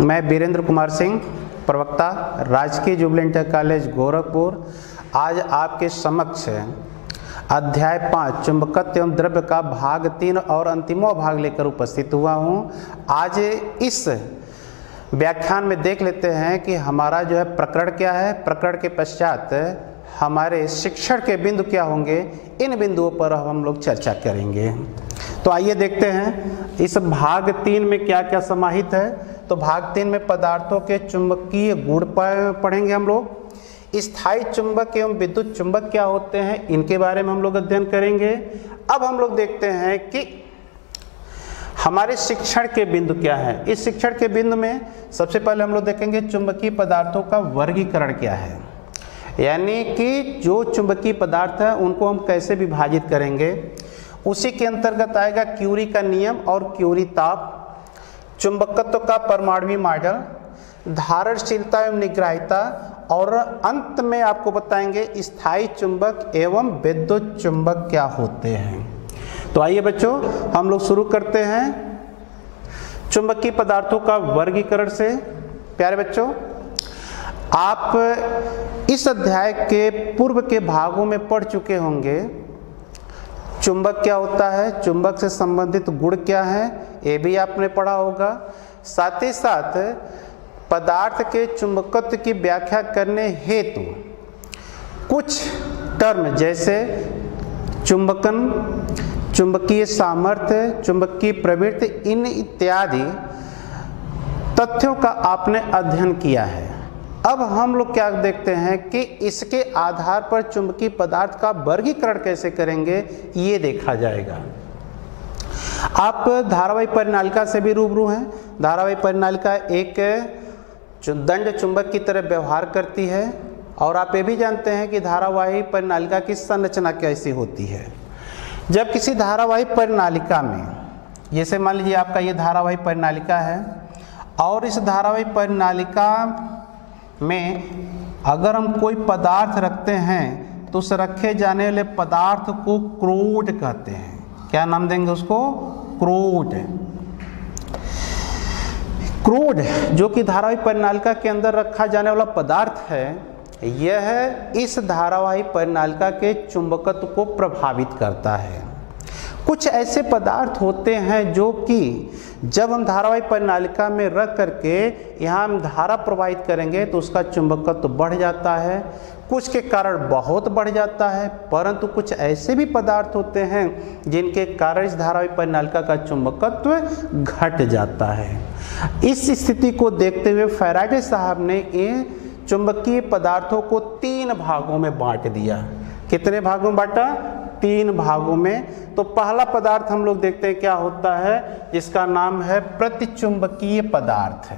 मैं वीरेंद्र कुमार सिंह, प्रवक्ता, राजकीय जुबली इंटर कॉलेज गोरखपुर, आज आपके समक्ष अध्याय 5 चुंबकत्व एवं द्रव्य का भाग 3 और अंतिमों भाग लेकर उपस्थित हुआ हूँ। आज इस व्याख्यान में देख लेते हैं कि हमारा जो है प्रकरण क्या है, प्रकरण के पश्चात हमारे शिक्षण के बिंदु क्या होंगे, इन बिंदुओं पर हम लोग चर्चा करेंगे। तो आइए देखते हैं इस भाग 3 में क्या क्या समाहित है। तो भाग 3 में पदार्थों के चुंबकीय गुण पढ़ेंगे हम लोग। स्थायी चुंबक एवं विद्युत चुंबक क्या होते हैं, इनके बारे में हम लोग अध्ययन करेंगे। अब हम लोग देखते हैं कि हमारे शिक्षण के बिंदु क्या है। इस शिक्षण के बिंदु में सबसे पहले हम लोग देखेंगे चुंबकीय पदार्थों का वर्गीकरण क्या है, यानी कि जो चुंबकीय पदार्थ है उनको हम कैसे विभाजित करेंगे। उसी के अंतर्गत आएगा क्यूरी का नियम और क्यूरी ताप, चुंबकत्व का परमाणुवीय मॉडल, धारणशीलता एवं निग्राहिता, और अंत में आपको बताएंगे स्थायी चुंबक एवं विद्युत चुंबक क्या होते हैं। तो आइए बच्चों हम लोग शुरू करते हैं चुंबकीय पदार्थों का वर्गीकरण से। प्यारे बच्चों, आप इस अध्याय के पूर्व के भागों में पढ़ चुके होंगे चुंबक क्या होता है, चुंबक से संबंधित गुण क्या है, ये भी आपने पढ़ा होगा। साथ ही साथ पदार्थ के चुंबकत्व की व्याख्या करने हेतु कुछ टर्म जैसे चुंबकन, चुंबकीय सामर्थ्य, चुंबकीय प्रवृत्ति, इन इत्यादि तथ्यों का आपने अध्ययन किया है। अब हम लोग क्या देखते हैं कि इसके आधार पर चुंबकीय पदार्थ का वर्गीकरण कैसे करेंगे, ये देखा जाएगा। आप धारावाही परिनालिका से भी रूबरू हैं। धारावाही परिनालिका एक दंड चुंबक की तरह व्यवहार करती है, और आप ये भी जानते हैं कि धारावाही परिनालिका की संरचना कैसी होती है। जब किसी धारावाही परिनालिका में, जैसे मान लीजिए आपका ये धारावाही परिनालिका है, और इस धारावाही परिनालिका में अगर हम कोई पदार्थ रखते हैं तो उस रखे जाने वाले पदार्थ को क्रोड कहते हैं। क्या नाम देंगे उसको? क्रोड। क्रोड जो कि धारावाही परिनालिका के अंदर रखा जाने वाला पदार्थ है, यह इस धारावाही परिनालिका के चुंबकत्व को प्रभावित करता है। कुछ ऐसे पदार्थ होते हैं जो कि जब हम धारावाही परिनालिका में रख करके यहाँ हम धारा प्रवाहित करेंगे तो उसका चुंबकत्व बढ़ जाता है, कुछ के कारण बहुत बढ़ जाता है, परंतु कुछ ऐसे भी पदार्थ होते हैं जिनके कारण इस धारावाही परिनालिका का चुंबकत्व घट जाता है। इस स्थिति को देखते हुए फैराडे साहब ने इन चुंबकीय पदार्थों को 3 भागों में बांट दिया। कितने भागों में बांटा? 3 भागों में। तो पहला पदार्थ हम लोग देखते हैं क्या होता है, जिसका नाम है प्रतिचुंबकीय पदार्थ।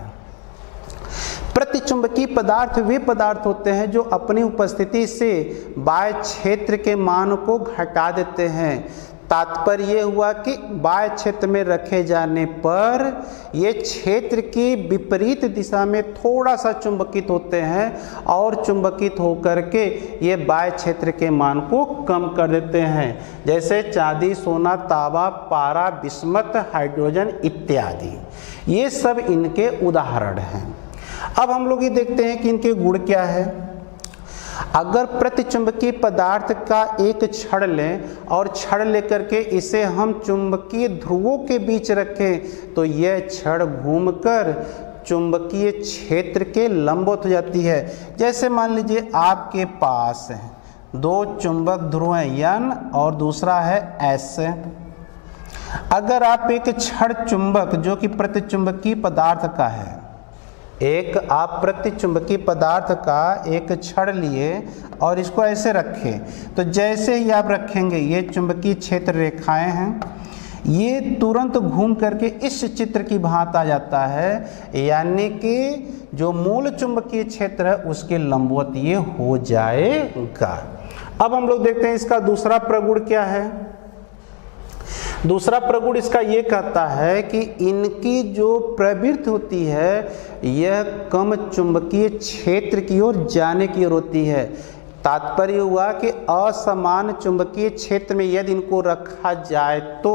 प्रतिचुंबकीय पदार्थ वे पदार्थ होते हैं जो अपनी उपस्थिति से बाह्य क्षेत्र के मान को घटा देते हैं। तात्पर्य ये हुआ कि बाह्य क्षेत्र में रखे जाने पर ये क्षेत्र की विपरीत दिशा में थोड़ा सा चुंबकित होते हैं, और चुंबकित होकर के ये बाह्य क्षेत्र के मान को कम कर देते हैं, जैसे चांदी, सोना, तांबा, पारा, बिस्मथ, हाइड्रोजन इत्यादि। ये सब इनके उदाहरण हैं। अब हम लोग ये देखते हैं कि इनके गुण क्या है। अगर प्रतिचुंबकीय पदार्थ का एक छड़ लें और छड़ लेकर के इसे हम चुंबकीय ध्रुवों के बीच रखें तो यह छड़ घूमकर चुंबकीय क्षेत्र के लंबवत हो जाती है। जैसे मान लीजिए आपके पास 2 चुंबक ध्रुव हैं, N और दूसरा है S। अगर आप एक छड़ चुंबक जो कि प्रतिचुंबकीय पदार्थ का है, एक आप प्रतिचुंबकीय पदार्थ का एक छड़ लिए और इसको ऐसे रखें, तो जैसे ही आप रखेंगे ये चुंबकीय क्षेत्र रेखाएं हैं, ये तुरंत घूम करके इस चित्र की भांति आ जाता है, यानी कि जो मूल चुंबकीय क्षेत्र है उसके लंबवत ये हो जाएगा। अब हम लोग देखते हैं इसका दूसरा प्रगुण क्या है। दूसरा प्रगुण इसका ये कहता है कि इनकी जो प्रवृत्ति होती है यह कम चुंबकीय क्षेत्र की ओर जाने की ओर होती है। तात्पर्य हुआ कि असमान चुंबकीय क्षेत्र में यदि इनको रखा जाए तो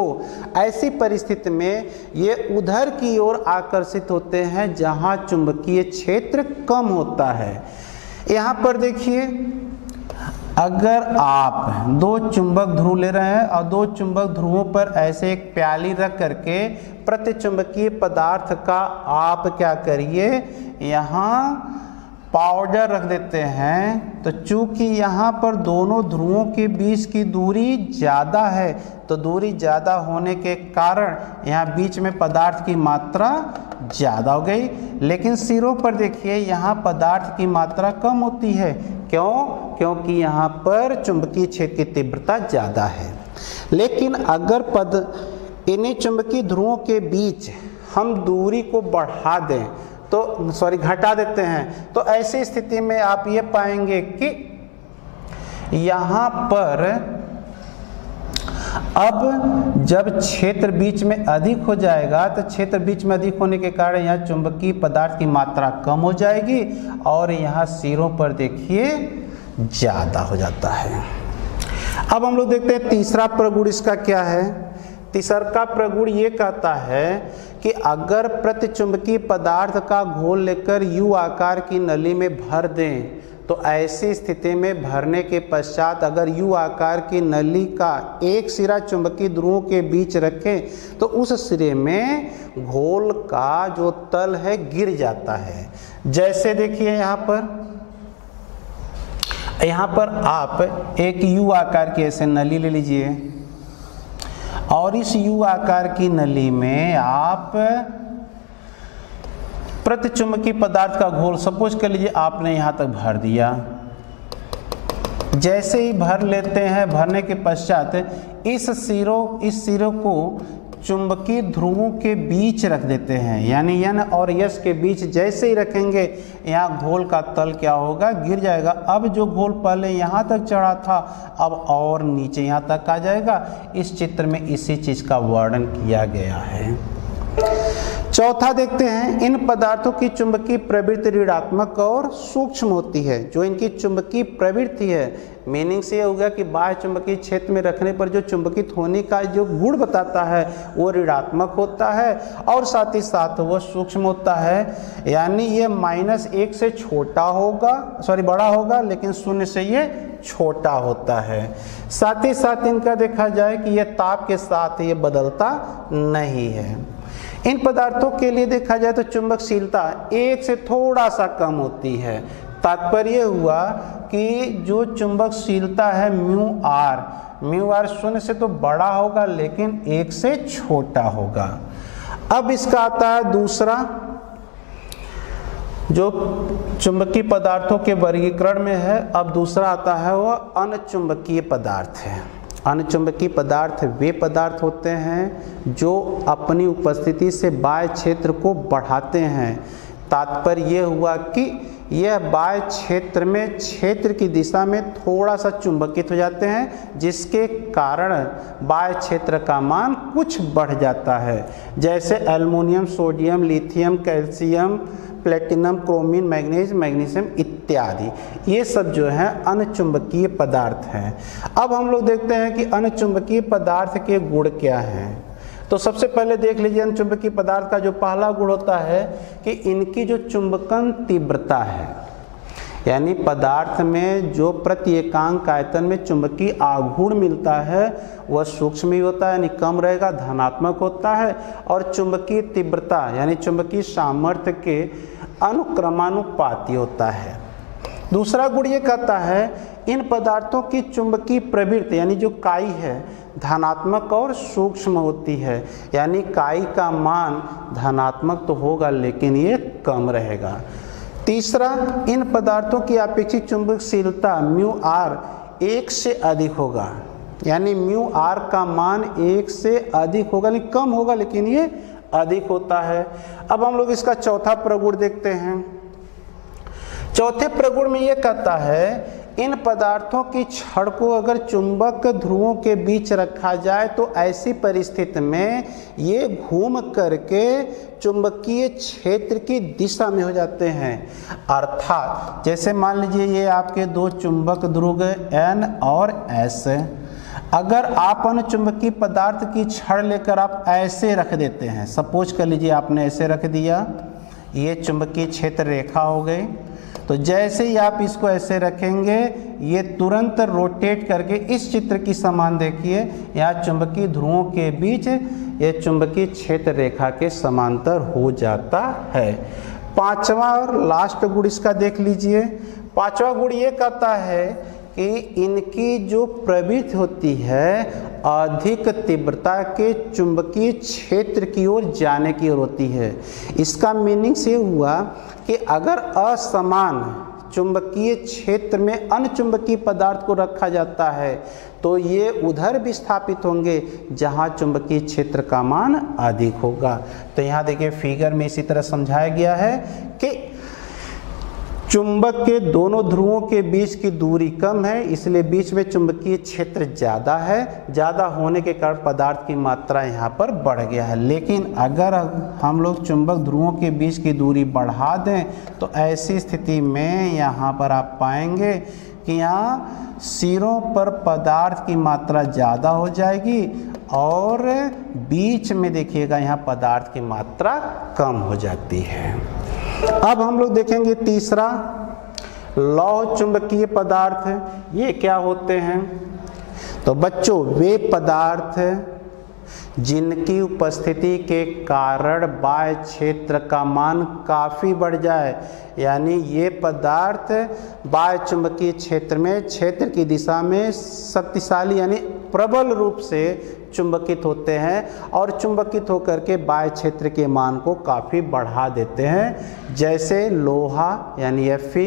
ऐसी परिस्थिति में ये उधर की ओर आकर्षित होते हैं जहां चुंबकीय क्षेत्र कम होता है। यहाँ पर देखिए, अगर आप दो चुंबक ध्रुव ले रहे हैं और दो चुंबक ध्रुवों पर ऐसे एक प्याली रख करके प्रतिचुंबकीय पदार्थ का आप क्या करिए, यहाँ पाउडर रख देते हैं, तो चूंकि यहाँ पर दोनों ध्रुवों के बीच की दूरी ज़्यादा है, तो दूरी ज़्यादा होने के कारण यहाँ बीच में पदार्थ की मात्रा ज़्यादा हो गई। लेकिन सिरों पर देखिए यहाँ पदार्थ की मात्रा कम होती है। क्यों? क्योंकि यहाँ पर चुंबकीय क्षेत्र की तीव्रता ज़्यादा है। लेकिन अगर इन्हीं चुंबकीय ध्रुवों के बीच हम दूरी को बढ़ा दें तो घटा देते हैं, तो ऐसी स्थिति में आप ये पाएंगे कि यहाँ पर अब जब क्षेत्र बीच में अधिक हो जाएगा तो क्षेत्र बीच में अधिक होने के कारण यहाँ चुंबकीय पदार्थ की मात्रा कम हो जाएगी और यहाँ सिरों पर देखिए ज़्यादा हो जाता है। अब हम लोग देखते हैं तीसरा प्रगुण इसका क्या है। तीसरा प्रगुण ये कहता है कि अगर प्रतिचुंबकीय पदार्थ का घोल लेकर यू आकार की नली में भर दें तो ऐसी स्थिति में भरने के पश्चात अगर यू आकार की नली का एक सिरा चुंबकीय ध्रुवों के बीच रखें तो उस सिरे में घोल का जो तल है गिर जाता है। जैसे देखिए यहाँ पर आप एक यू आकार की ऐसे नली ले लीजिए और इस यू आकार की नली में आप प्रतिचुंबकीय पदार्थ का घोल सपोज कर लीजिए आपने यहाँ तक भर दिया। जैसे ही भर लेते हैं, भरने के पश्चात इस सिरों को चुंबकीय ध्रुवों के बीच रख देते हैं, यानी एन और एस के बीच जैसे ही रखेंगे यहाँ घोल का तल क्या होगा, गिर जाएगा। अब जो घोल पहले यहाँ तक चढ़ा था अब और नीचे यहाँ तक आ जाएगा। इस चित्र में इसी चीज़ का वर्णन किया गया है। चौथा देखते हैं, इन पदार्थों की चुंबकीय प्रवृत्ति ऋणात्मक और सूक्ष्म होती है। जो इनकी चुंबकीय प्रवृत्ति है, मीनिंग से यह होगा कि बाह्य चुंबकीय क्षेत्र में रखने पर जो चुंबकित होने का जो गुण बताता है वो ऋणात्मक होता है और साथ ही साथ वो सूक्ष्म होता है, यानी ये -1 से छोटा होगा, बड़ा होगा, लेकिन 0 से ये छोटा होता है। साथ ही साथ इनका देखा जाए कि यह ताप के साथ ये बदलता नहीं है। इन पदार्थों के लिए देखा जाए तो चुंबकशीलता 1 से थोड़ा सा कम होती है। तात्पर्य हुआ कि जो चुंबकशीलता है म्यू आर 0 से तो बड़ा होगा लेकिन 1 से छोटा होगा। अब इसका आता है दूसरा, जो चुंबकीय पदार्थों के वर्गीकरण में है। अब दूसरा आता है वह अनचुंबकीय पदार्थ है। अनचुंबकीय पदार्थ वे पदार्थ होते हैं जो अपनी उपस्थिति से बाह्य क्षेत्र को बढ़ाते हैं। तात्पर्य यह हुआ कि यह बाह्य क्षेत्र में क्षेत्र की दिशा में थोड़ा सा चुंबकित हो जाते हैं, जिसके कारण बाह्य क्षेत्र का मान कुछ बढ़ जाता है। जैसे aluminium, sodium, lithium, calcium, platinum, chromium, magnesium इत्यादि, ये सब जो है अनचुंबकीय पदार्थ हैं। अब हम लोग देखते हैं कि अनचुंबकीय पदार्थ के गुण क्या हैं। तो सबसे पहले देख लीजिए, अनचुंबकीय पदार्थ का जो पहला गुण होता है कि इनकी जो चुंबकन तीव्रता है, यानी पदार्थ में जो प्रति एकांक आयतन में चुंबकीय आघूर्ण मिलता है वह सूक्ष्म ही होता है, यानी कम रहेगा, धनात्मक होता है। और चुंबकीय तीव्रता यानी चुंबकीय सामर्थ्य के अनुक्रमानुपाती होता है। दूसरा गुण ये कहता है इन पदार्थों की चुंबकीय प्रवृत्ति यानी जो काई है धनात्मक और सूक्ष्म होती है, यानी काई का मान धनात्मक तो होगा लेकिन ये कम रहेगा। तीसरा, इन पदार्थों की अपेक्षित चुंबकशीलता म्यू आर 1 से अधिक होगा, यानी म्यू आर का मान 1 से अधिक होगा, नहीं कम होगा लेकिन ये अधिक होता है। अब हम लोग इसका चौथा प्रगुण देखते हैं। चौथे प्रगुण में ये कहता है इन पदार्थों की छड़ को अगर चुंबक ध्रुवों के बीच रखा जाए तो ऐसी परिस्थिति में ये घूम करके चुंबकीय क्षेत्र की दिशा में हो जाते हैं। अर्थात जैसे मान लीजिए ये आपके दो चुंबक ध्रुव N और S, अगर आप अनुचुंबकीय पदार्थ की छड़ लेकर आप ऐसे रख देते हैं, सपोज कर लीजिए आपने ऐसे रख दिया, ये चुंबकीय क्षेत्र रेखा हो गई, तो जैसे ही आप इसको ऐसे रखेंगे ये तुरंत रोटेट करके इस चित्र की समान देखिए, यहाँ चुंबकीय ध्रुवों के बीच ये चुंबकीय क्षेत्र रेखा के समांतर हो जाता है। पांचवा और लास्ट गुण इसका देख लीजिए। पांचवा गुण ये कहता है कि इनकी जो प्रवृत्ति होती है अधिक तीव्रता के चुंबकीय क्षेत्र की ओर जाने की ओर होती है। इसका मीनिंग ये हुआ कि अगर असमान चुंबकीय क्षेत्र में अनचुंबकीय पदार्थ को रखा जाता है तो ये उधर विस्थापित होंगे जहां चुंबकीय क्षेत्र का मान अधिक होगा। तो यहाँ देखिए फिगर में इसी तरह समझाया गया है कि चुंबक के दोनों ध्रुवों के बीच की दूरी कम है, इसलिए बीच में चुंबकीय क्षेत्र ज़्यादा है। ज़्यादा होने के कारण पदार्थ की मात्रा यहाँ पर बढ़ गया है। लेकिन अगर हम लोग चुंबक ध्रुवों के बीच की दूरी बढ़ा दें तो ऐसी स्थिति में यहाँ पर आप पाएंगे कि यहाँ सिरों पर पदार्थ की मात्रा ज़्यादा हो जाएगी और बीच में देखिएगा यहाँ पदार्थ की मात्रा कम हो जाती है। अब हम लोग देखेंगे तीसरा, लौह चुंबकीय पदार्थ। ये क्या होते हैं? तो बच्चों वे पदार्थ जिनकी उपस्थिति के कारण बाह्य क्षेत्र का मान काफ़ी बढ़ जाए, यानी ये पदार्थ बाह्य चुंबकीय क्षेत्र में क्षेत्र की दिशा में शक्तिशाली यानी प्रबल रूप से चुंबकित होते हैं और चुंबकित होकर के बाह्य क्षेत्र के मान को काफ़ी बढ़ा देते हैं। जैसे लोहा यानी Fe,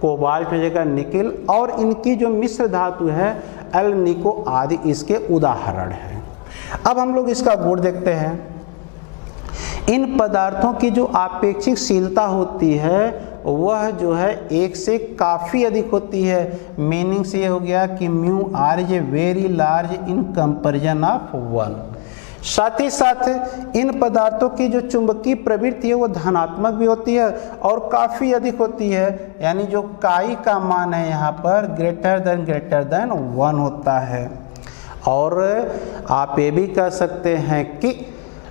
कोबाल्ट हो जाएगा निकिल, और इनकी जो मिश्र धातु है एल निको आदि इसके उदाहरण हैं। अब हम लोग इसका गुण देखते हैं। इन पदार्थों की जो आपेक्षिकशीलता होती है वह जो है एक से काफ़ी अधिक होती है। मीनिंग से ये हो गया कि mu R is a very large in comparison of 1। साथ ही साथ इन पदार्थों की जो चुंबकीय प्रवृत्ति है वो धनात्मक भी होती है और काफ़ी अधिक होती है, यानी जो काई का मान है यहाँ पर ग्रेटर देन 1 होता है। और आप ये भी कह सकते हैं कि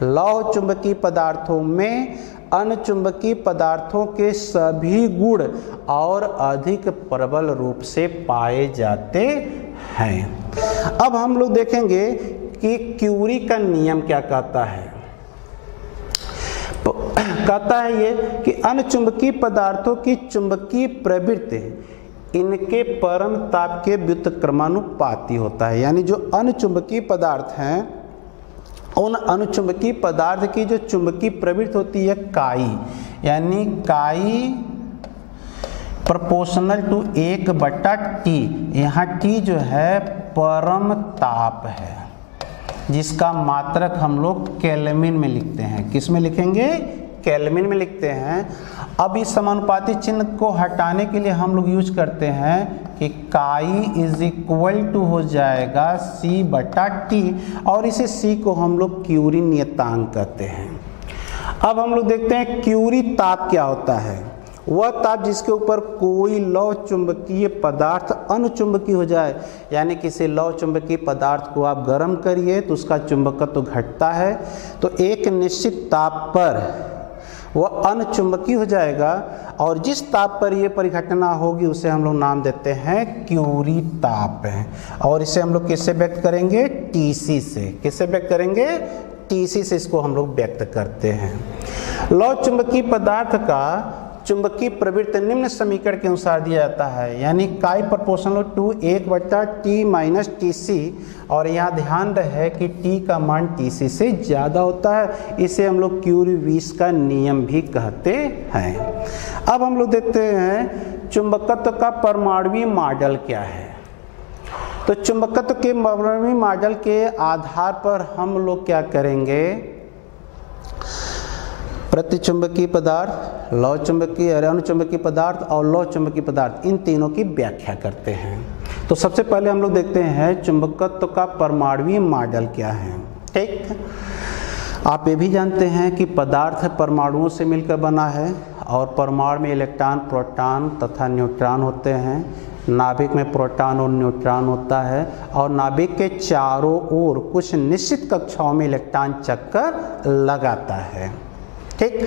लौह चुंबकीय पदार्थों में अनचुंबकीय पदार्थों के सभी गुण और अधिक प्रबल रूप से पाए जाते हैं। अब हम लोग देखेंगे कि क्यूरी का नियम क्या कहता है। कहता है ये कि अनचुंबकीय पदार्थों की चुंबकीय प्रवृत्ति इनके परम ताप के व्युत्क्रमानुपाती होता है। यानी जो अनचुंबकीय पदार्थ हैं उन अणुचुंबकीय पदार्थ की जो चुंबकीय प्रवृत्ति होती है काई, यानी काई प्रोपोर्शनल टू 1/T। यहाँ T जो है परम ताप है जिसका मात्रक हम लोग केल्विन में लिखते हैं। किस में लिखेंगे? केल्विन में लिखते हैं। अब इस समानुपाती चिन्ह को हटाने के लिए हम लोग यूज करते हैं कि काई इज इक्वल टू हो जाएगा C/T और इसे C को हम लोग क्यूरी नियतांक कहते हैं। अब हम लोग देखते हैं क्यूरी ताप क्या होता है। वह ताप जिसके ऊपर कोई लौह चुंबकीय पदार्थ अणुचुंबकीय हो जाए, यानी किसी लौह चुंबकीय पदार्थ को आप गर्म करिए तो उसका चुंबकत्व तो घटता है, तो एक निश्चित ताप पर वह अनचुंबकीय हो जाएगा और जिस ताप पर यह परिघटना होगी उसे हम लोग नाम देते हैं क्यूरी ताप है। और इसे हम लोग किससे व्यक्त करेंगे? Tc से। किससे व्यक्त करेंगे? Tc से इसको हम लोग व्यक्त करते हैं। लौह चुंबकीय पदार्थ का चुंबकीय प्रवृत्ति निम्न समीकरण के अनुसार दिया जाता है, यानी काई प्रोपोर्शनल टू 1/T - Tc, और यहाँ ध्यान रहे कि T का मान Tc से ज़्यादा होता है। इसे हम लोग क्यूरी-वीस का नियम भी कहते हैं। अब हम लोग देखते हैं चुंबकत्व का परमाणुवीय मॉडल क्या है। तो चुंबकत्व के परमाणुवीय मॉडल के आधार पर हम लोग क्या करेंगे, प्रतिचुंबकीय पदार्थ, लौ चुंबकीय अनुचुंबकीय पदार्थ और लौ चुंबकीय पदार्थ, इन तीनों की व्याख्या करते हैं। तो सबसे पहले हम लोग देखते हैं चुंबकत्व का परमाणुीय मॉडल क्या है। ठीक, आप ये भी जानते हैं कि पदार्थ परमाणुओं से मिलकर बना है और परमाणु में इलेक्ट्रॉन, प्रोटॉन तथा न्यूट्रॉन होते हैं। नाभिक में प्रोटॉन और न्यूट्रॉन होता है और नाभिक के चारों ओर कुछ निश्चित कक्षाओं में इलेक्ट्रॉन चक्कर लगाता है। ठीक,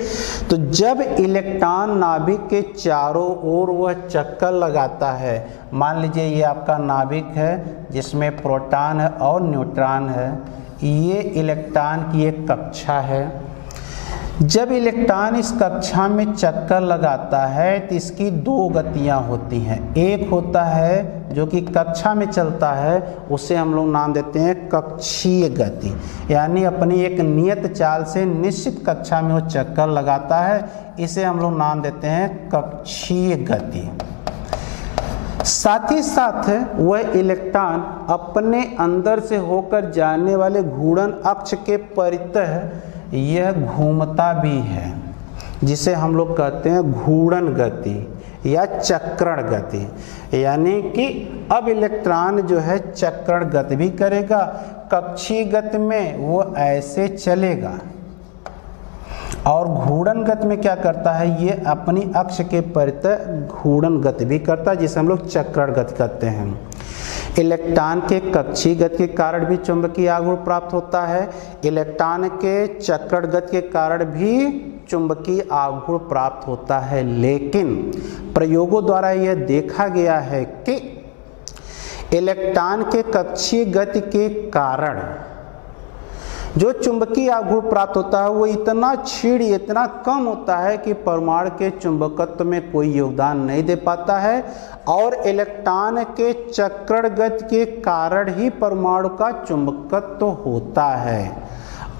तो जब इलेक्ट्रॉन नाभिक के चारों ओर वह चक्कर लगाता है, मान लीजिए ये आपका नाभिक है जिसमें प्रोटॉन है और न्यूट्रॉन है, ये इलेक्ट्रॉन की एक कक्षा है। जब इलेक्ट्रॉन इस कक्षा में चक्कर लगाता है तो इसकी दो गतियां होती हैं। एक होता है जो कि कक्षा में चलता है, उसे हम लोग नाम देते हैं कक्षीय गति, यानी अपनी एक नियत चाल से निश्चित कक्षा में वो चक्कर लगाता है, इसे हम लोग नाम देते हैं कक्षीय गति। साथ ही साथ वह इलेक्ट्रॉन अपने अंदर से होकर जाने वाले घूर्णन अक्ष के परितः यह घूमता भी है, जिसे हम लोग कहते हैं घूर्णन गति या चक्रण गति, यानी कि अब इलेक्ट्रॉन जो है चक्रण गति भी करेगा। कक्षीय गति में वो ऐसे चलेगा और घूर्णन गति में क्या करता है, ये अपनी अक्ष के परितः घूर्णन गति भी करता है, जिसे हम लोग चक्रण गति कहते हैं। इलेक्ट्रॉन के कक्षीय गति के कारण भी चुंबकीय आघूर्ण प्राप्त होता है, इलेक्ट्रॉन के चक्रण गति के कारण भी चुंबकीय आघूर्ण प्राप्त होता है। लेकिन प्रयोगों द्वारा यह देखा गया है कि इलेक्ट्रॉन के कक्षीय गति के कारण जो चुंबकीय आघूर्ण प्राप्त होता है वो इतना क्षीण, इतना कम होता है कि परमाणु के चुंबकत्व में कोई योगदान नहीं दे पाता है और इलेक्ट्रॉन के चक्रण गति के कारण ही परमाणु का चुंबकत्व होता है।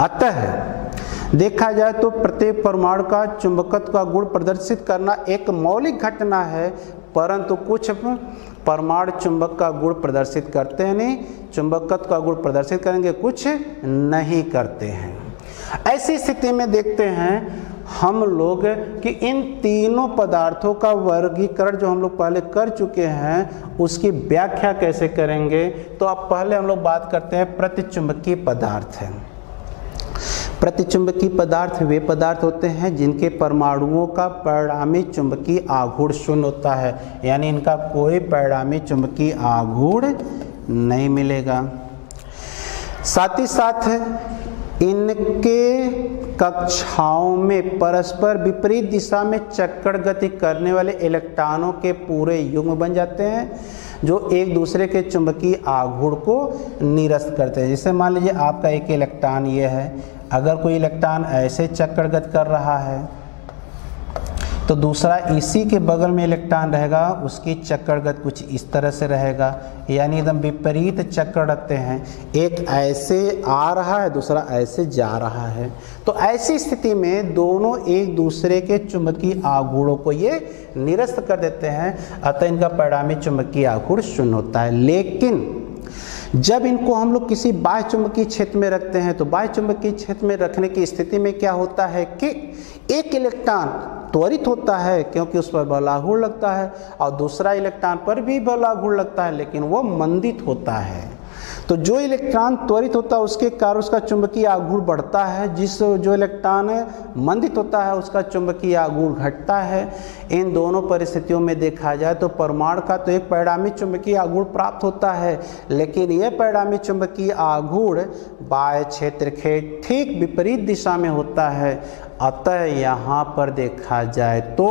अतः देखा जाए तो प्रत्येक परमाणु का चुंबकत्व का गुण प्रदर्शित करना एक मौलिक घटना है, परंतु कुछ परमाणु चुंबक का गुण प्रदर्शित करते हैं नहीं, चुंबकत्व का गुण प्रदर्शित करेंगे, कुछ नहीं करते हैं। ऐसी स्थिति में देखते हैं हम लोग कि इन तीनों पदार्थों का वर्गीकरण जो हम लोग पहले कर चुके हैं उसकी व्याख्या कैसे करेंगे। तो अब पहले हम लोग बात करते हैं प्रतिचुंबकीय पदार्थ है। प्रतिचुंबकीय पदार्थ वे पदार्थ होते हैं जिनके परमाणुओं का परिणामी चुंबकीय आघूर्ण शून्य होता है, यानी इनका कोई परिणामी चुंबकीय आघूर्ण नहीं मिलेगा। साथ ही साथ इनके कक्षाओं में परस्पर विपरीत दिशा में चक्कर गति करने वाले इलेक्ट्रॉनों के पूरे युग्म बन जाते हैं जो एक दूसरे के चुंबकीय आघूर्ण को निरस्त करते हैं। जैसे मान लीजिए आपका एक इलेक्ट्रॉन ये है, अगर कोई इलेक्ट्रॉन ऐसे चक्कर गति कर रहा है तो दूसरा इसी के बगल में इलेक्ट्रॉन रहेगा, उसकी चक्कर गति कुछ इस तरह से रहेगा, यानी एकदम विपरीत चक्कर रहते हैं। एक ऐसे आ रहा है, दूसरा ऐसे जा रहा है। तो ऐसी स्थिति में दोनों एक दूसरे के चुंबकीय आघूर्णों को ये निरस्त कर देते हैं, अतः इनका परिणामी चुंबकीय आघूर्ण शून्य होता है। लेकिन जब इनको हम लोग किसी बाह्य चुंबकीय क्षेत्र में रखते हैं तो बाह्य चुंबकीय क्षेत्र में रखने की स्थिति में क्या होता है कि एक इलेक्ट्रॉन त्वरित होता है क्योंकि उस पर बलाघूर्ण लगता है और दूसरा इलेक्ट्रॉन पर भी बलाघूर्ण लगता है, लेकिन वो मंदित होता है। तो जो इलेक्ट्रॉन त्वरित होता है उसके कारण उसका चुंबकीय आघूर्ण बढ़ता है, जो इलेक्ट्रॉन मंदित होता है उसका चुंबकीय आघूर्ण घटता है। इन दोनों परिस्थितियों में देखा जाए तो परमाणु का तो एक परिणामी चुंबकीय आघूर्ण प्राप्त होता है, लेकिन यह परिणामी चुंबकीय आघूर्ण बाह्य क्षेत्र के ठीक विपरीत दिशा में होता है। अतः यहाँ पर देखा जाए तो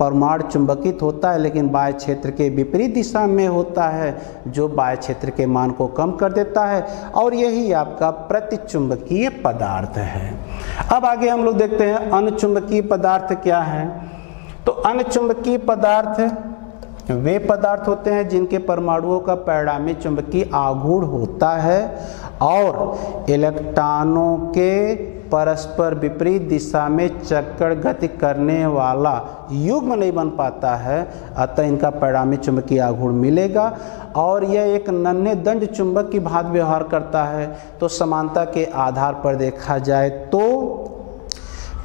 परमाणु चुंबकित होता है लेकिन बाह्य क्षेत्र के विपरीत दिशा में होता है, जो बाह्य क्षेत्र के मान को कम कर देता है, और यही आपका प्रतिचुंबकीय पदार्थ है। अब आगे हम लोग देखते हैं अनुचुंबकीय पदार्थ क्या है। तो अनुचुंबकीय पदार्थ वे पदार्थ होते हैं जिनके परमाणुओं का परिणामी चुंबकीय आघूर्ण होता है और इलेक्ट्रॉनों के परस्पर विपरीत दिशा में चक्कर गति करने वाला युग्म नहीं बन पाता है, अतः इनका परिणामी चुंबकीय आघूर्ण मिलेगा और यह एक नन्हे दंड चुंबक की भांति व्यवहार करता है। तो समानता के आधार पर देखा जाए तो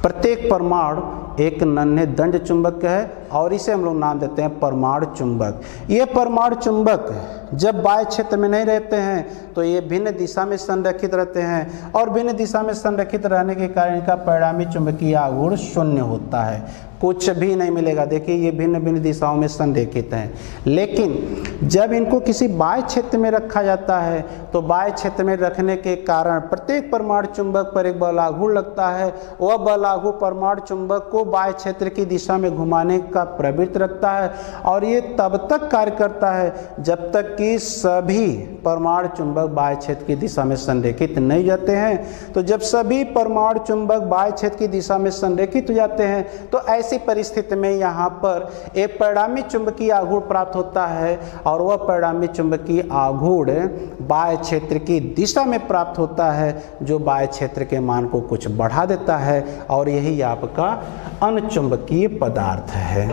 प्रत्येक परमाणु एक नन्हे दंड चुंबक है और इसे हम लोग नाम देते हैं परमाणु चुंबक। ये परमाणु चुंबक जब बाह्य क्षेत्र में नहीं रहते हैं तो ये भिन्न दिशा में संरेखित रहते हैं और भिन्न दिशा में संरेखित रहने के कारण इनका परिणामी चुंबकीय आघूर्ण शून्य होता है, कुछ भी नहीं मिलेगा। देखिए ये भिन्न भिन्न दिशाओं में संरेखित हैं। लेकिन जब इनको किसी बाह्य क्षेत्र में रखा जाता है तो बाह्य क्षेत्र में रखने के कारण प्रत्येक परमाणु चुंबक पर एक बल आघूर्ण लगता है। वह बल आघूर्ण परमाणु चुंबक को बाह्य क्षेत्र की दिशा में घुमाने का प्रवृत्ति रखता है और ये तब तक कार्य करता है जब तक कि सभी परमाणु चुंबक बाह्य क्षेत्र की दिशा में संरेखित नहीं जाते हैं। तो जब सभी परमाणु चुंबक बाह्य क्षेत्र की दिशा में संरेखित हो जाते हैं तो ऐसी परिस्थिति में यहाँ पर एक परिणामी चुंबकीय आघूर्ण प्राप्त होता है और वह परिणामी चुंबकीय आघूर्ण बाह्य क्षेत्र की दिशा में प्राप्त होता है जो बाह्य क्षेत्र के मान को कुछ बढ़ा देता है और यही आपका अनचुंबकीय पदार्थ है।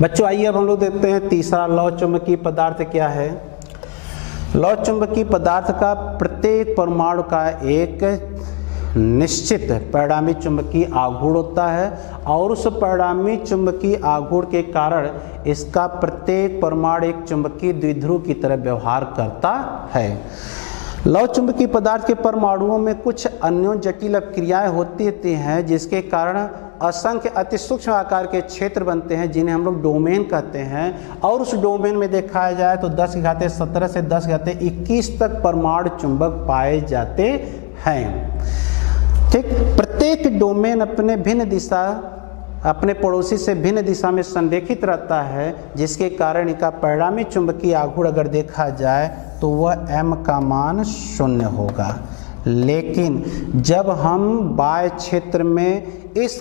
बच्चों आइए अब हम लोग देखते हैं तीसरा लौह चुंबकीय पदार्थ क्या है। लौह चुंबकीय पदार्थ का प्रत्येक परमाणु का एक निश्चित परिणामी चुंबकीय आघूर्ण होता है और उस परिणामी चुंबकीय आघूर्ण के कारण इसका प्रत्येक परमाणु एक चुंबकीय द्विध्रुव की तरह व्यवहार करता है। लौह चुंबकीय पदार्थ के परमाणुओं में कुछ अन्य जटिल क्रियाएं होती हैं जिसके कारण असंख्य अति सूक्ष्म आकार के क्षेत्र बनते हैं जिन्हें हम लोग डोमेन कहते हैं और उस डोमेन में देखा जाए तो 10⁻17 से 10⁻21 तक परमाणु चुंबक पाए जाते हैं। ठीक, प्रत्येक डोमेन अपने पड़ोसी से भिन्न दिशा में संरेखित रहता है जिसके कारण इनका परिणामी चुंबकीय आघूर्ण अगर देखा जाए तो वह m का मान 0 होगा। लेकिन जब हम बाह्य क्षेत्र में इस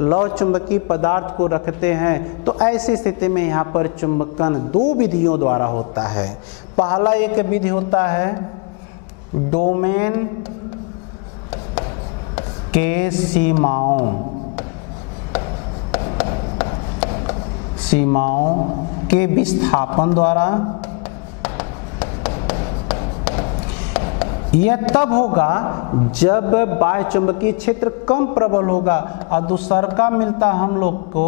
लौह चुंबकीय पदार्थ को रखते हैं तो ऐसी स्थिति में यहाँ पर चुंबकन दो विधियों द्वारा होता है। पहला एक विधि होता है डोमेन के सीमाओं के विस्थापन द्वारा। यह तब होगा जब बाह्य चुंबकीय क्षेत्र कम प्रबल होगा और दूसरा मिलता हम लोग को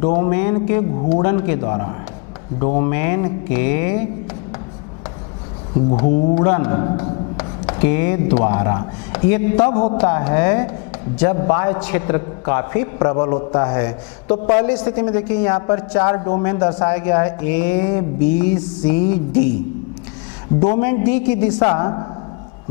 डोमेन के घूर्णन के द्वारा। डोमेन के घूर्णन के द्वारा ये तब होता है जब बाह्य क्षेत्र काफी प्रबल होता है। तो पहली स्थिति में देखिए यहाँ पर 4 डोमेन दर्शाया गया है A, B, C, D। Domain D की दिशा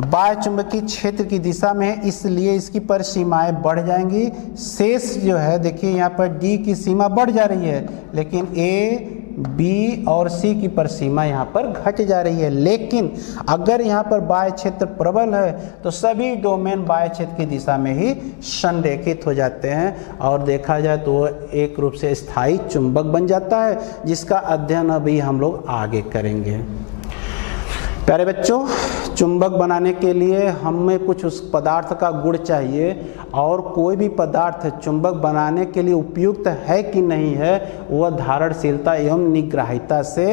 बाह्य चुंबकीय क्षेत्र की दिशा में है इसलिए इसकी परिसीमाएं बढ़ जाएंगी। शेष जो है देखिए यहाँ पर D की सीमा बढ़ जा रही है लेकिन A, B और C की परिसीमा यहाँ पर घट जा रही है। लेकिन अगर यहाँ पर बाह्य क्षेत्र प्रबल है तो सभी डोमेन बाह्य क्षेत्र की दिशा में ही संरेखित हो जाते हैं और देखा जाए तो वह एक रूप से स्थायी चुंबक बन जाता है जिसका अध्ययन अभी हम लोग आगे करेंगे। प्यारे बच्चों, चुंबक बनाने के लिए हमें कुछ उस पदार्थ का गुण चाहिए और कोई भी पदार्थ चुंबक बनाने के लिए उपयुक्त है कि नहीं है वह धारणशीलता एवं निग्राहिता से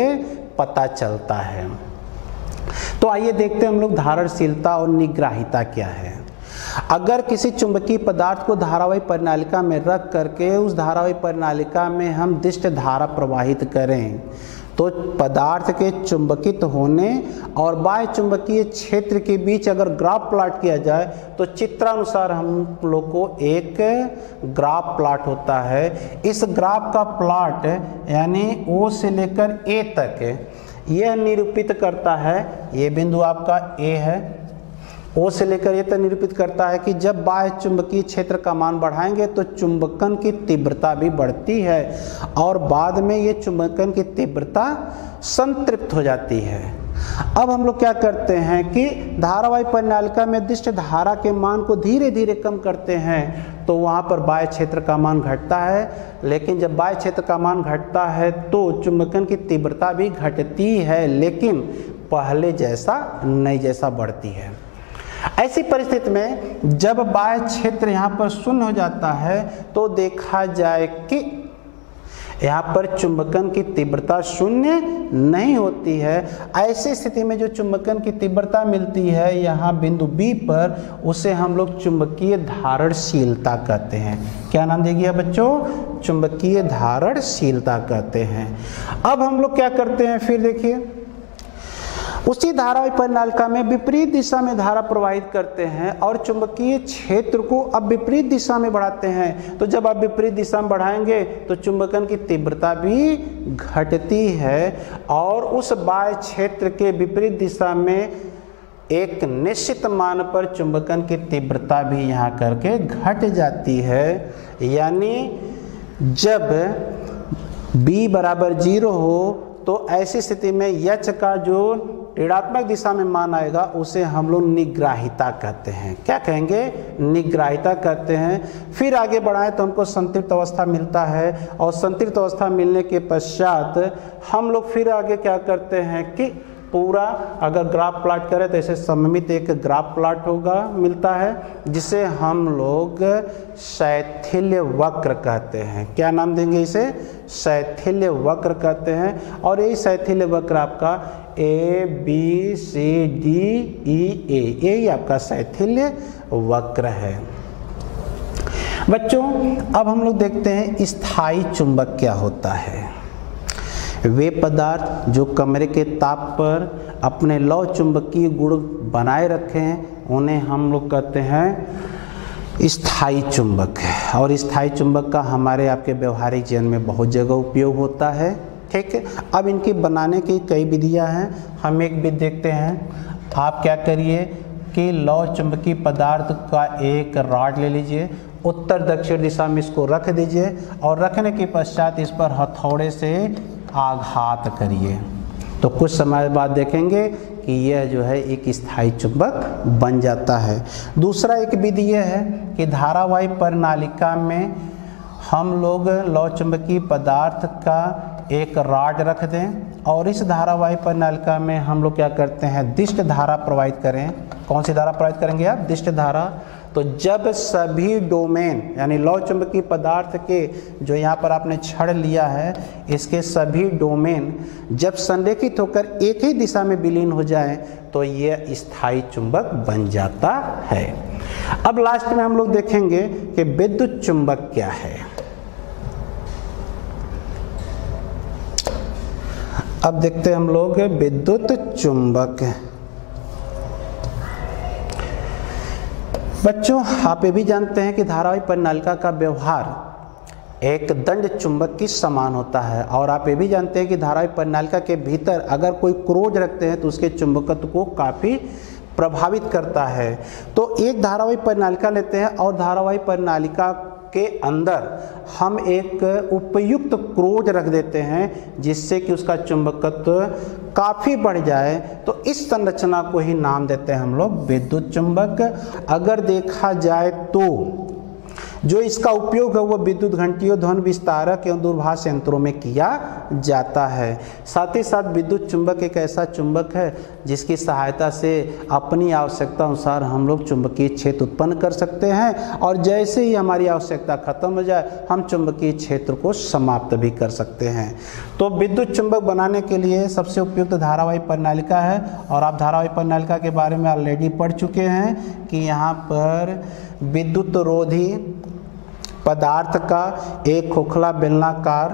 पता चलता है। तो आइए देखते हैं हम लोग धारणशीलता और निग्राहिता क्या है। अगर किसी चुंबकीय पदार्थ को धारावाही परिनालिका में रख करके उस धारावाही परिनालिका में हम दिष्ट धारा प्रवाहित करें तो पदार्थ के चुंबकित होने और बाह्य चुंबकीय क्षेत्र के बीच अगर ग्राफ प्लॉट किया जाए तो चित्रानुसार हम लोग को एक ग्राफ प्लॉट होता है। इस ग्राफ का प्लॉट यानी O से लेकर A तक यह निरूपित करता है, ये बिंदु आपका A है, O से लेकर ये तक निरूपित करता है कि जब बाह्य चुंबकीय क्षेत्र का मान बढ़ाएंगे तो चुंबकन की तीव्रता भी बढ़ती है और बाद में ये चुंबकन की तीव्रता संतृप्त हो जाती है। अब हम लोग क्या करते हैं कि धारावाही परिनालिका में दिष्ट धारा के मान को धीरे धीरे कम करते हैं तो वहाँ पर बाह्य क्षेत्र का मान घटता है। लेकिन जब बाह्य क्षेत्र का मान घटता है तो चुंबकन की तीव्रता भी घटती है लेकिन पहले जैसा नहीं जैसा बढ़ती है। ऐसी परिस्थिति में जब बाह्य क्षेत्र यहाँ पर शून्य हो जाता है तो देखा जाए कि यहाँ पर चुंबकन की तीव्रता शून्य नहीं होती है। ऐसी स्थिति में जो चुंबकन की तीव्रता मिलती है यहाँ बिंदु बी पर, उसे हम लोग चुंबकीय धारणशीलता कहते हैं। क्या नाम दे गया बच्चों? चुंबकीय धारणशीलता कहते हैं। अब हम लोग क्या करते हैं, फिर देखिए, उसी धारावाही परिनालिका में विपरीत दिशा में धारा प्रवाहित करते हैं और चुंबकीय क्षेत्र को अब विपरीत दिशा में बढ़ाते हैं। तो जब आप विपरीत दिशा में बढ़ाएंगे तो चुंबकन की तीव्रता भी घटती है और उस बाह्य क्षेत्र के विपरीत दिशा में एक निश्चित मान पर चुंबकन की तीव्रता भी यहाँ करके घट जाती है। यानी जब b बराबर 0 हो तो ऐसी स्थिति में H का जो ऋणात्मक दिशा में मान आएगा उसे हम लोग निग्राहिता कहते हैं। क्या कहेंगे? निग्राहिता कहते हैं। फिर आगे बढ़ाएं तो हमको संतृप्त अवस्था मिलता है और संतृप्त अवस्था मिलने के पश्चात हम लोग फिर आगे क्या करते हैं कि पूरा अगर ग्राफ प्लॉट करें तो ऐसे सममित एक ग्राफ प्लॉट होगा, मिलता है, जिसे हम लोग शैथिल्य वक्र कहते हैं। क्या नाम देंगे इसे? शैथिल्य वक्र कहते हैं। और यही शैथिल्य वक्र आपका ABCDEA, यही आपका शैथिल्य वक्र है। बच्चों अब हम लोग देखते हैं स्थायी चुंबक क्या होता है। वे पदार्थ जो कमरे के ताप पर अपने लौ चुंबकीय गुण बनाए रखें उन्हें हम लोग कहते हैं स्थायी चुंबक। और स्थायी चुंबक का हमारे आपके व्यवहारिक जीवन में बहुत जगह उपयोग होता है। ठीक है, अब इनकी बनाने की कई विधियां हैं। हम एक विधि देखते हैं। आप क्या करिए कि लौ चुंबकीय पदार्थ का एक रॉड ले लीजिए, उत्तर दक्षिण दिशा में इसको रख दीजिए और रखने के पश्चात इस पर हथौड़े से आघात करिए तो कुछ समय बाद देखेंगे कि यह जो है एक स्थायी चुंबक बन जाता है। दूसरा एक विधि यह है कि धारावाही परिनालिका में हम लोग लौ चुंबकीय पदार्थ का एक रॉड रख दें और इस धारावाही परिनालिका में हम लोग क्या करते हैं, दिष्ट धारा प्रवाहित करें। कौन सी धारा प्रवाहित करेंगे आप? दिष्ट धारा। तो जब सभी डोमेन यानी लौ चुंबकीय पदार्थ के जो यहाँ पर आपने छड़ लिया है, इसके सभी डोमेन जब संरेखित होकर एक ही दिशा में विलीन हो जाएं तो यह स्थायी चुंबक बन जाता है। अब लास्ट में हम लोग देखेंगे कि विद्युत चुंबक क्या है। अब देखते हैं हम लोग विद्युत चुंबक। बच्चों आप ये भी जानते हैं कि धारावाही परिनालिका का व्यवहार एक दंड चुंबक की समान होता है और आप ये भी जानते हैं कि धारावाही परिनालिका के भीतर अगर कोई क्रोध रखते हैं तो उसके चुंबकत्व को काफ़ी प्रभावित करता है। तो एक धारावाही परिनालिका लेते हैं और धारावाही परिनालिका के अंदर हम एक उपयुक्त क्रोध रख देते हैं जिससे कि उसका चुंबकत्व काफ़ी बढ़ जाए। तो इस संरचना को ही नाम देते हैं हम लोग विद्युत चुंबक। अगर देखा जाए तो जो इसका उपयोग है वो विद्युत घंटियों, ध्वनि विस्तारक एवं दूरभाष यंत्रों में किया जाता है। साथ ही साथ विद्युत चुंबक एक ऐसा चुंबक है जिसकी सहायता से अपनी आवश्यकता अनुसार हम लोग चुंबकीय क्षेत्र उत्पन्न कर सकते हैं और जैसे ही हमारी आवश्यकता खत्म हो जाए हम चुंबकीय क्षेत्र को समाप्त भी कर सकते हैं। तो विद्युत चुंबक बनाने के लिए सबसे उपयुक्त धारावाही परिनालिका है और आप धारावाही परिनालिका के बारे में ऑलरेडी पढ़ चुके हैं कि यहाँ पर विद्युत रोधी पदार्थ का एक खोखला बेलनाकार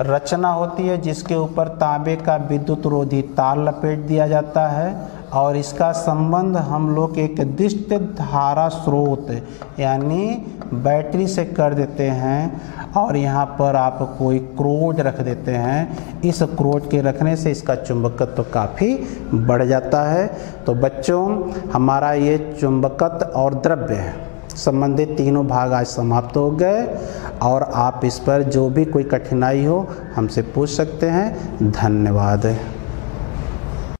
रचना होती है जिसके ऊपर तांबे का विद्युत रोधी तार लपेट दिया जाता है और इसका संबंध हम लोग एक दिष्ट धारा स्रोत यानी बैटरी से कर देते हैं और यहाँ पर आप कोई क्रोड रख देते हैं। इस क्रोड के रखने से इसका चुंबकत्व काफ़ी बढ़ जाता है। तो बच्चों हमारा ये चुंबकत्व और द्रव्य संबंधित तीनों भाग आज समाप्त हो गए और आप इस पर जो भी कोई कठिनाई हो हमसे पूछ सकते हैं। धन्यवाद।